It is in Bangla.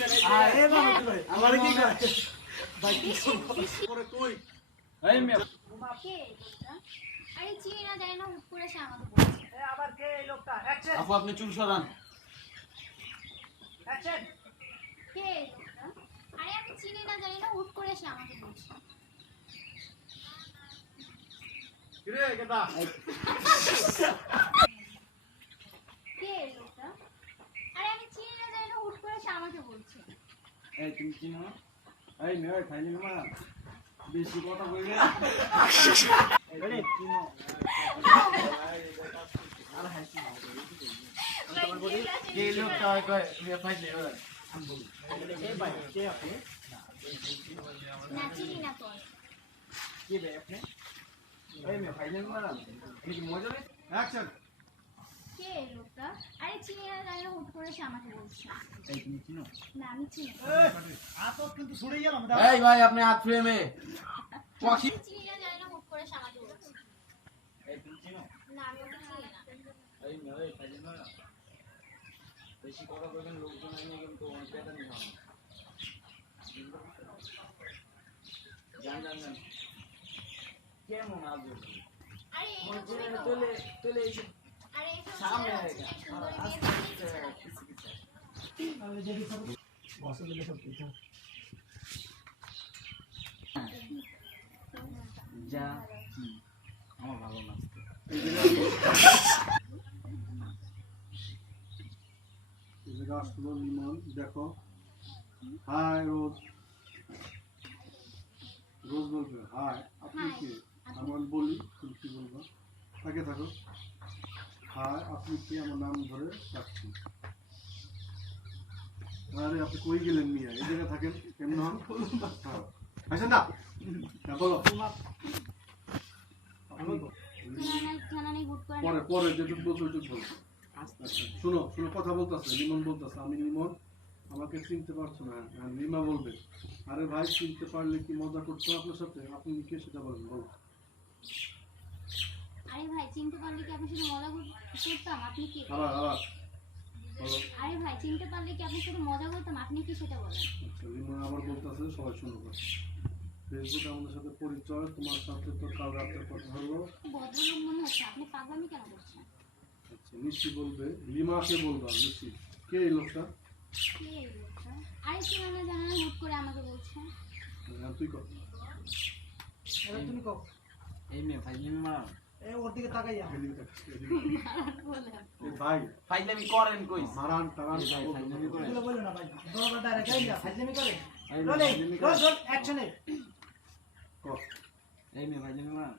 আরে বাবা কি করে আমার কি করে ভাই কি করে কই এই মে কে লোকটা? আরে চিনি না জানি না হুট করে সে আমাকে বলছে। আবার কে এই লোকটা অ্যাকশন আপু আপনি চুল সরান। অ্যাকশন কে লোকটা? আরে আমি চিনি না জানি না হুট করে সে আমাকে বলছে। কিরে কেডা কে লোকটা? আরে আমি চিনি না জানি না হুট করে সে আমাকে বলছে। এই তুমি চিনো? এই মে ওই খাইলি না বেশি কথা কইবে। রেডি চিনো? আর হাসি কে লোকটা কয় তুমি ফাইলে ওরা আমি বলি এই ভাই কে আপনি না চিনি না তো আমি। কে বে আপনি? এই মে ফাইলে না কি মজা নেই? অ্যাকশন কে লোকটা? আরে চিনি না জানি না হুট করে সে আমাকে বলছে। এই তুমি চিনো? না আমি চিনি না। আপত কিন্তু ছুড়ে গেলাম এই ভাই আপনি হাত ফ্রেমে পক্ষি আমি চিনি না জানি না হুট করে সে আমাকে বলছে। এই তুমি চিনো? না আমি ওকে চিনি না। এই মে ওই খাইলে না বেশি কথা কইবেন লোকজন এনে কিন্তু অনেক টাকা নিয়ে হবে। জান কেমন আজব আরে এরকমই তো। তোলে তোলে এই আরে এসব সামনে ছেলে হচ্ছে যে সুন্দরী মেয়ে দেখতে ইচ্ছে লাগে। বসে দিলে সব কিছু যা আমার ভালো লাগছে আসলো লিমন দেখো হাই রোজ রোজ বলবে হাই আপনি Hi, কে আপনি- আমার বলি তুমি কি বলবো তাকে থাকো হাই আপনি কি আমার নাম ধরে ডাকছি আরে আপনি কই গেলেন মিয়া এই জায়গায় থাকেন কেমন হন হ্যাঁ আসেন না হ্যাঁ বলো জানা নেই হুট করে পরে পরে যেটুকু বলছো ওইটুকু বলো আচ্ছা শোনো শোনো কথা বলতেছে লিমন বলতেছে আমি লিমন আমাকে চিনতে পারছো না হ্যাঁ লিমা বলবে আরে ভাই চিনতে পারলে কি মজা করছো আপনার সাথে আপনি কে সেটা বলেন বলো আরে ভাই চিনতে পারলে কি আপনার সাথে মজা করতাম আপনি কি আবার আবার বলো আরে ভাই চিনতে পারলে কি আপনার সাথে মজা করতাম আপনি কি সেটা বলেন আচ্ছা লিমন আবার বলতেছে সবাই শুনো ফেসবুক আমাদের সাথে পরিচয় তোমার সাথে তো কাল রাতের কথা হলো ভদ্রলোক মনে হচ্ছে আপনি পাগলামি কেন করছেন আচ্ছা নিশি বলবে লিমাকে বলবা নিশি কে এই লোকটা কে এই লোকটা? আরে চিনা না জানা না হুট করে আমাকে বলছে হ্যাঁ, তুই কর এবার তুমি কও এই মে ফাইলে মার এই ওর দিকে তাকাইয়া এদিকে তাক, এদিকে তাক। বলে এই ভাই ফাইলে করেন কই মারান টারান এই ভাই, ফাইজলামি করে। এগুলো বলো না ভাই দরবার ডাইরেক্ট গাইয়া ফাজলামি করে এই রোলিং ফাইজলামি করে। রোল রোল অ্যাকশনে কর এই মে ফাইলে মার